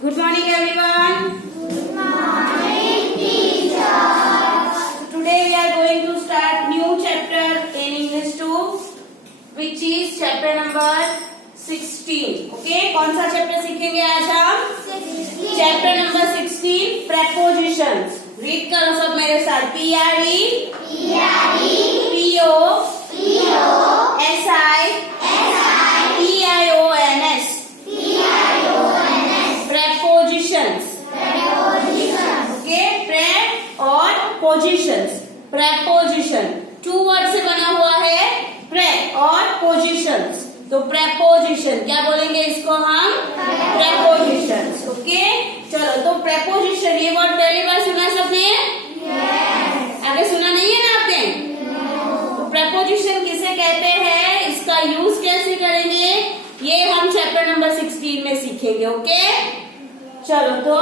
Good morning, everyone. Good morning, teacher. Today we are going to start new chapter in English 2, which is chapter number 16. Okay, कौन सा chapter सीखेंगे आज हम? Chapter number 16 prepositions. Read करो सब मेरे साथ. PRE, PO, SI, PIONS. Prepositions. Okay, prep और positions. Preposition. Two words से बना हुआ है prep और positions. तो preposition क्या बोलेंगे इसको हम? Prepositions. Okay, चलो तो preposition ये वर्ड पहली बार सुना सबने? आगे सुना नहीं है ना आपने? तो preposition किसे कहते हैं, इसका यूज कैसे करेंगे, ये हम चैप्टर नंबर 16 में सीखेंगे. ओके चलो तो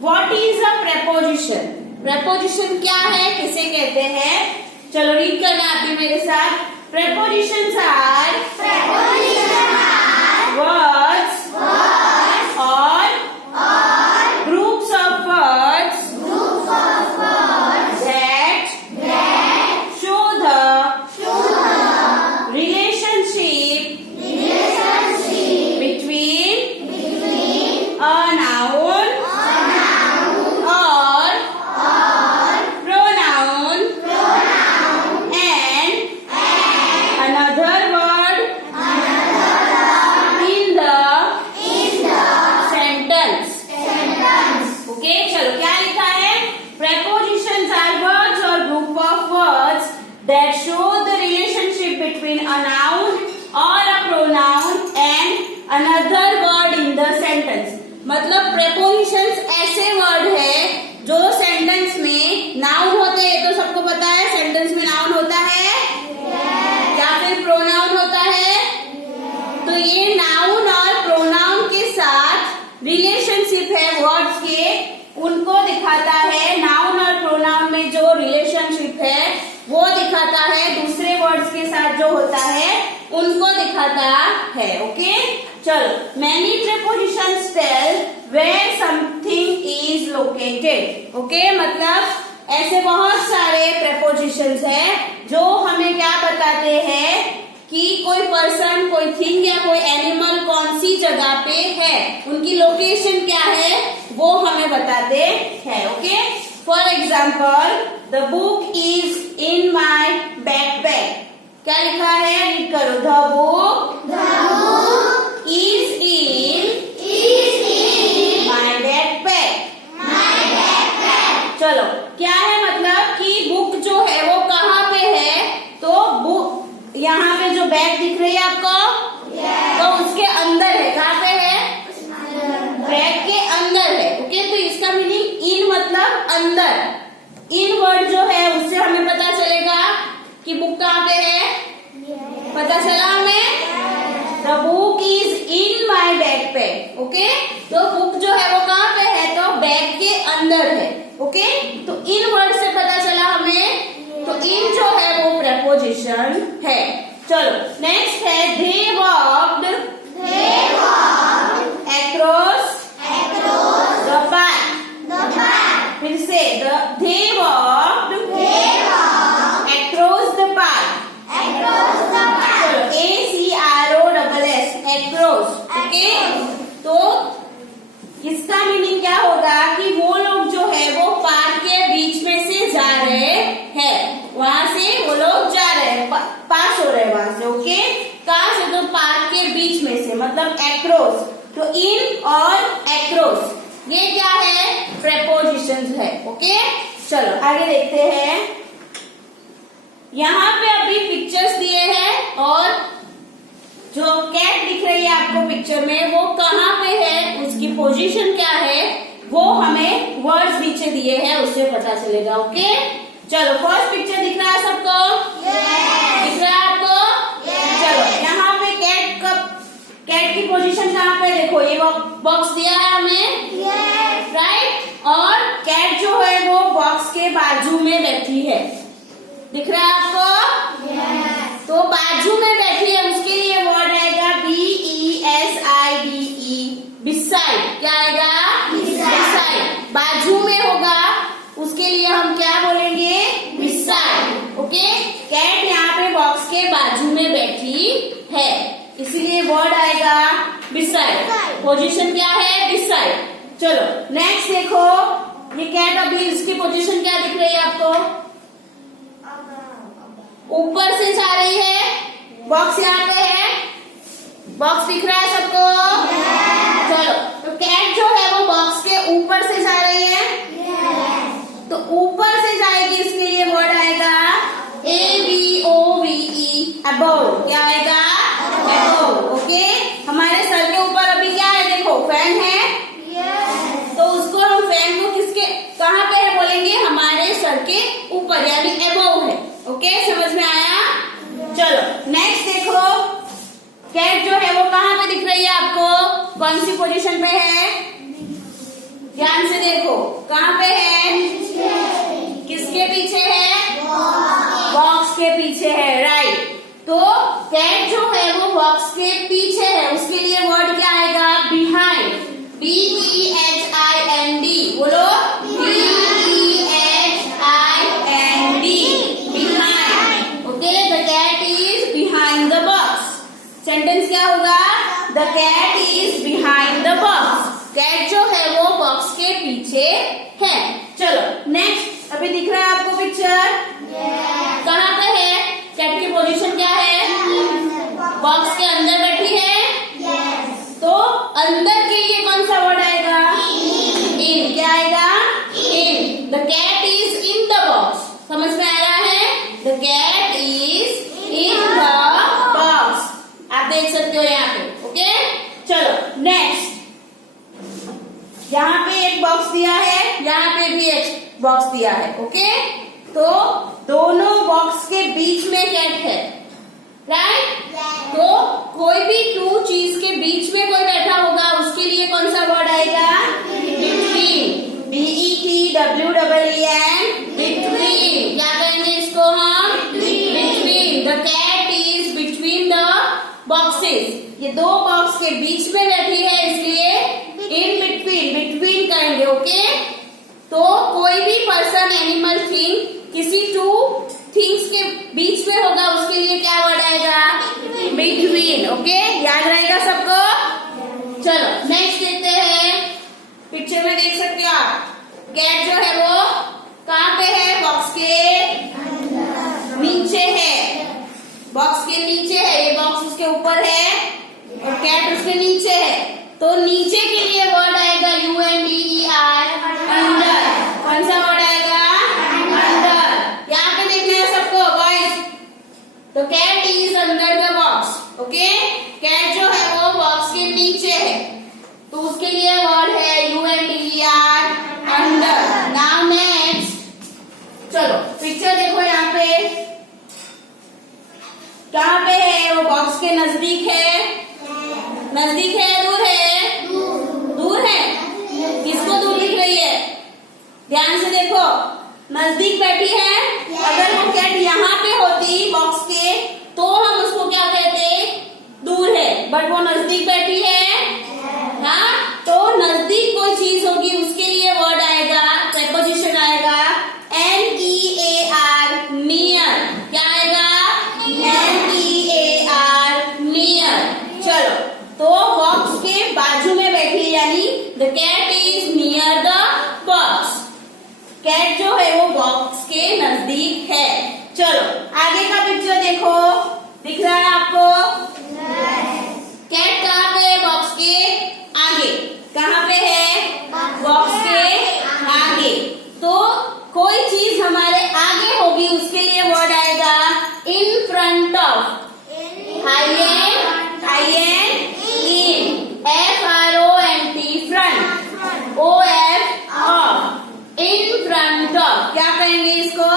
what is a preposition? preposition क्या है, किसे कहते हैं? चलो रीड करना आती है मेरे साथ. prepositions are words or groups of words that show the relationship between a noun or pronoun and another word in the sentence. Okay, चलो क्या लिखा है? Prepositions are words or group of words that show the relationship between a noun or a pronoun and another word in the sentence. मतलब prepositions ऐसे word है जो sentence में noun होते हैं. तो सबको पता है सेंटेंस में नाउन होता है या फिर प्रोनाउन होता है. तो ये नाउन और प्रोनाउन के साथ रिलेशनशिप है वर्ड्स के, उनको दिखाता है. नाउन और प्रोनाउन में जो रिलेशनशिप है वो दिखाता है, दूसरे वर्ड्स के साथ जो होता है उनको दिखाता है. ओके चलो, many prepositions tell where something is located. Okay मतलब ऐसे बहुत सारे prepositions है जो हमें क्या बताते हैं कि कोई पर्सन, कोई थिंग या कोई एनिमल कौन सी जगह पे है, उनकी लोकेशन क्या है वो हमें बताते हैं. Okay for example, the book is in my backpack. क्या लिखा है, रीड करो. The book is in my backpack. चलो क्या है मतलब कि बुक जो है वो कहाँ पे है, तो बुक यहाँ पे जो बैग दिख रही है आपको, तो उसके अंदर है. कहाँ पे है? बैग के अंदर है. ओके तो इसका मीनिंग इन मतलब अंदर. इन वर्ड जो है उससे हमें पता चलेगा कि बुक कहाँ पे है. पता चला हमें? The book is in my backpack. Okay तो बुक जो है वो कहाँ पे है, तो बैग के अंदर है. ओके तो इन वर्ड से पता चला हमें. तो इन जो है वो preposition है. चलो नेक्स्ट है, they walked across the path. फिर से they walked across the path. चलो ACROSS across. ओके तो इसका मीनिंग क्या होगा कि वो लोग जो है वो पार्क के बीच में से जा रहे हैं. वहां से वो लोग जा रहे हैं, पास हो रहे हैं वहां से. ओके कहाँ से, तो पार्क के बीच में से, मतलब एक्रोस. तो इन और एक्रोस ये क्या है, prepositions है. ओके चलो आगे देखते हैं. यहाँ पे अभी पिक्चर्स दिए हैं और जो कैट दिख रही है आपको पिक्चर में वो कहाँ पे है, उसकी पोजीशन क्या है वो हमें वर्ड्स नीचे दिए हैं उससे पता चलेगा. ओके चलो फर्स्ट पिक्चर दिख रहा है सबको? दिख रहा है आपको? चलो यहाँ पे कैट की पोजीशन कहाँ पे, देखो ये बॉक्स दिया है हमें, राइट. और कैट जो है वो बॉक्स के बाजू में बैठी है. दिख रहा है आपको? तो बाजू में बैठी है, उसके लिए वर्ड आएगा BESIDE, बिसाइड. क्या आएगा? बाजू में होगा उसके लिए हम क्या बोलेंगे, बिसाइड। ओके, कैट यहाँ पे बॉक्स के बाजू में बैठी है, इसीलिए वर्ड आएगा बिसाइड। पोजीशन क्या है, बिसाइड। चलो नेक्स्ट देखो, ये कैट अभी इसकी पोजीशन क्या दिख रही है आपको, ऊपर से जा रही है, बॉक्स यहाँ पे है, बॉक्स दिख रहा है सबको। चलो तो कैट जो है वो बॉक्स के ऊपर से जा रही है, तो ऊपर से जाएगी, इसके लिए वर्ड आएगा ABOVE, अबोव। क्या आएगा, अबोव। ओके, हमारे सर के ऊपर अभी क्या है, देखो फैन है, तो उसको हम फैन को किसके कहाँ पे है बोलेंगे, हमारे सर के ऊपर, यानी अबोव है। ओके, समझ में आया। चलो नेक्स्ट देखो, कैट जो है वो कहाँ पे दिख रही है आपको, कौन सी पोजीशन पे है, ध्यान से देखो, कहाँ पे है, किसके पीछे है, बॉक्स के पीछे है, राइट। तो कैट जो है वो बॉक्स के पीछे है, उसके लिए वर्ड क्या आएगा, बिहाइंड। BEHIND, बोलो BEHIND, behind. Okay, the cat is behind the box. Sentence क्या होगा, the cat is behind the box. Cat जो है वो बॉक्स के पीछे है। चलो नेक्स्ट, अभी दिख रहा है आपको पिक्चर, कहाँ पे है, कैट की पोजीशन क्या है, बॉक्स के अंदर बैठी है, तो अंदर के लिए कौन सा वर्ड आएगा, इन। क्या आएगा, in. The cat is in the box. समझ में आ रहा है, the cat is in the box, आप देख सकते हो यहाँ पे। ओके, चलो नेक्स्ट, यहाँ पे एक बॉक्स दिया है, यहाँ पे भी एक बॉक्स दिया है। ओके, तो दोनों बॉक्स के बीच में कैट है, राइट। तो कोई भी टू चीज के बीच में कोई बैठा होगा, उसके लिए कौन सा वर्ड आएगा, बिटवीन। BETWEEN, between. क्या कहेंगे इसको हम, between. The cat is between the boxes, ये दो बॉक्स के बीच में बैठी है, इसलिए इन बिटवीन, बिटवीन कहेंगे। ओके, तो कोई भी पर्सन, एनिमल, थिंग किसी टू थिंग्स के बीच में होगा, उसके लिए क्या वर्ड आएगा, बिटवीन। ओके, याद रहेगा सबको। चलो नेक्स्ट देखते हैं, पिक्चर में देख सकते हो आप, कैट जो है वो कहाँ पे है, बॉक्स के नीचे है, बॉक्स के नीचे है, ये बॉक्स उसके ऊपर है और कैट उसके नीचे है, तो नीचे के लिए वर्ड आएगा UNDER, अंडर। कौन सा वर्ड आएगा, अंडर। यहाँ पे देखना है सबको बॉयज, तो cat is under the box. Okay, cat जो है वो बॉक्स के नीचे है, तो उसके लिए वर्ड है UNDER, अंडर। नाउ नेक्स्ट, चलो पिक्चर देखो, यहाँ पे कहाँ पे है, वो बॉक्स के नजदीक है, नजदीक है, दूर है, दूर है, किसको दूर दिख रही है, ध्यान से देखो, नजदीक बैठी है। अगर वो कैट यहाँ पे होती बॉक्स के, तो हम उसको क्या कहते, दूर है, बट वो नजदीक बैठी है। हाँ, तो नजदीक कोई चीज होगी, उसके लिए वर्ड आएगा, प्रेपोजिशन आएगा NEAR, नियर। क्या आएगा, NEAR, नियर। चलो, तो बॉक्स के बाजू में बैठी, यानी the cat is near the box. Cat जो है वो बॉक्स के नजदीक है। चलो आगे का पिक्चर देखो, दिख रहा है आपको, कैट कहाँ पे है, बॉक्स के आगे। कहाँ पे है, बॉक्स के आगे। तो कोई चीज हमारे आगे होगी, उसके लिए वर्ड आएगा in front of, IN, in, FRONT, front, OF, in front of. क्या कहेंगे इसको,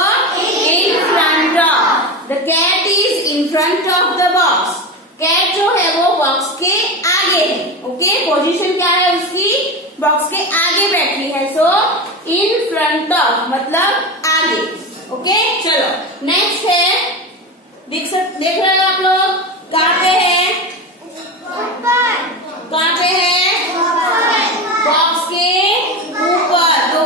in front of. The cat is in front of the box. Cat जो है वो बॉक्स के आगे है। ओके, पोजीशन क्या है उसकी, बॉक्स के आगे बैठी है, सो इन फ्रंट ऑफ मतलब आगे। ओके, चलो नेक्स्ट है, देख रहे हो आप लोग, कहाँ पे है, कहाँ पे है, बॉक्स के ऊपर। तो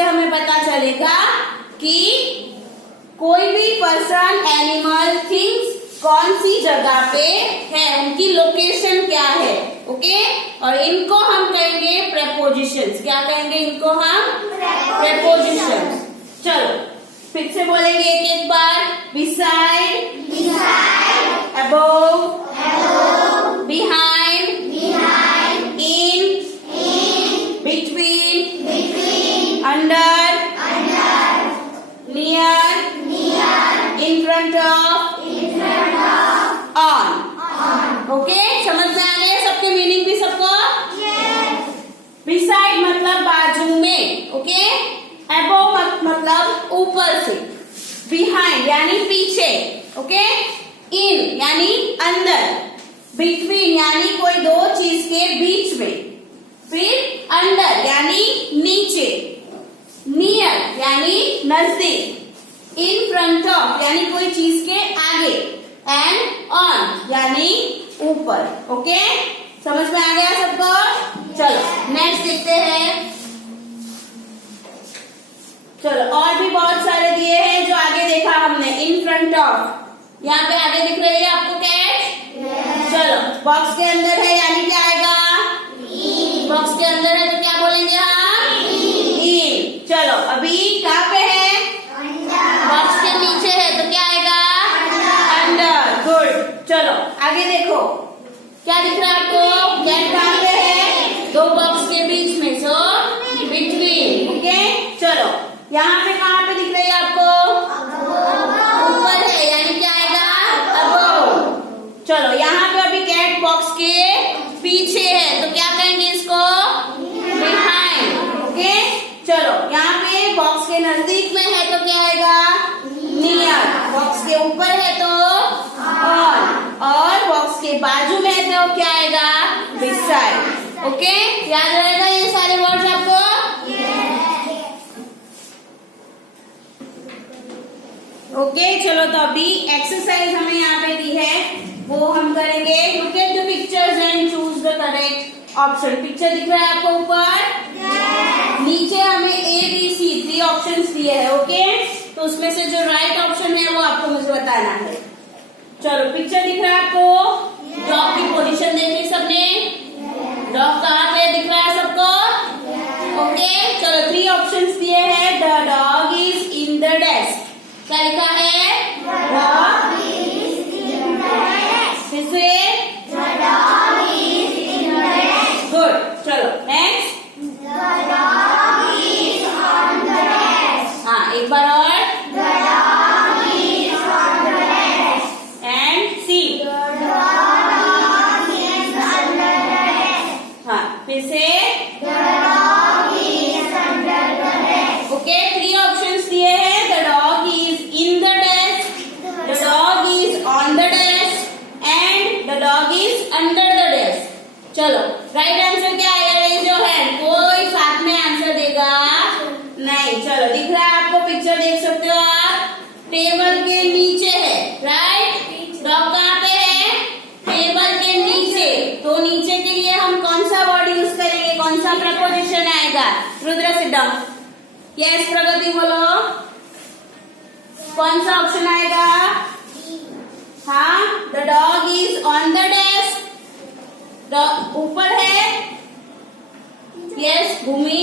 इससे हमें पता चलेगा कि कोई भी पर्सन, एनिमल, थिंग्स कौन सी जगह पे है, उनकी लोकेशन क्या है। ओके, और इनको हम कहेंगे प्रेपोजिशंस। क्या कहेंगे इनको हम? प्रेपोजिशंस। चलो फिर से बोलेंगे एक एक बार। Beside, above, behind, in, between, under, near, in front of, on. Okay, समझ में आ गए सबके मीनिंग भी सबको? बिसाइड मतलब बाजू में। ओके, अबोव मतलब ऊपर से, बिहाइंड यानी पीछे। ओके, इन यानी अंदर, बिटवीन यानी कोई दो चीज के बीच में, फिर अंडर यानी नीचे, नियर यानी नजदीक, इन फ्रंट ऑफ यानी कोई चीज के आगे, एंड ऑन यानी ऊपर। ओके, समझ में आ गया सबको? चलो नेक्स्ट देखते हैं। चलो और भी बहुत सारे दिए हैं जो आगे देखा हमने। इन फ्रंट ऑफ, यहाँ पे आगे दिख रही है आपको कैट? चलो बॉक्स के अंदर है यानी क्या आएगा? बॉक्स के अंदर है तो क्या बोलेंगे हम? इन। चलो अभी कहाँ पे है? बॉक्स के नीचे है तो क्या आएगा? अंडर। गुड। चलो आगे देखो, क्या दिख रहा है आपको? कैट कहाँ पे है? दो बॉक्स के बीच में, सो बिटवीन। ओके, चलो यहाँ पे कहाँ पे दिख रही है आपको? ऊपर है यानी क्या आएगा? अबोव। चलो यहाँ पे अभी कैट बॉक्स के पीछे है तो क्या कहेंगे इसको? बिहाइंड। ओके, चलो यहाँ पे बॉक्स के नजदीक में है तो क्या आएगा? नियर। बॉक्स के ऊपर है तो ऑन, और बॉक्स के बाजू में है तो क्या आएगा? बिसाइड। ओके, याद रहेगा ये सारे वर्ड्स आपको? ओके, चलो तो अभी एक्सरसाइज हमें यहाँ पे दी है, वो हम करेंगे। Look at the pictures and choose the correct option. Picture दिख रहा है आपको ऊपर? नीचे हमें ए बी सी 3 ऑप्शंस दिए हैं। ओके, तो उसमें से जो राइट ऑप्शन है वो आपको मुझे बताना है। चलो पिक्चर दिख रहा है आपको? डॉग की पोजीशन देख ली सबने? डॉग कहाँ पे दिख रहा है सबको? ओके, चलो 3 ऑप्शंस दिए हैं। The dog is in the desk. क्या लिखा है? Dog is in the desk. फिर से? The dog is in the desk. Good. चलो next. The dog is on the desk. हाँ, एक बार और। The dog is on the desk. And C. The dog is under the desk. हाँ, फिर से? The dog is under the desk. Okay, 3 options दिए हैं। The dog is in the desk, the dog is on the desk and the dog is under the desk। चलो right answer क्या आएगा? Raise your hand. कोई साथ में answer देगा नहीं। चलो दिख रहा है आपको? पिक्चर देख सकते हो आप? टेबल के नीचे है। राइट, डॉग कहाँ पे है? टेबल के नीचे। तो नीचे के लिए हम कौन सा वर्ड यूज करेंगे? कौन सा प्रपोजिशन आएगा? Rudra sit down. यस प्रगति बोलो, कौन सा ऑप्शन आएगा? हाँ, the dog is on the desk. ऊपर है। यस भूमि।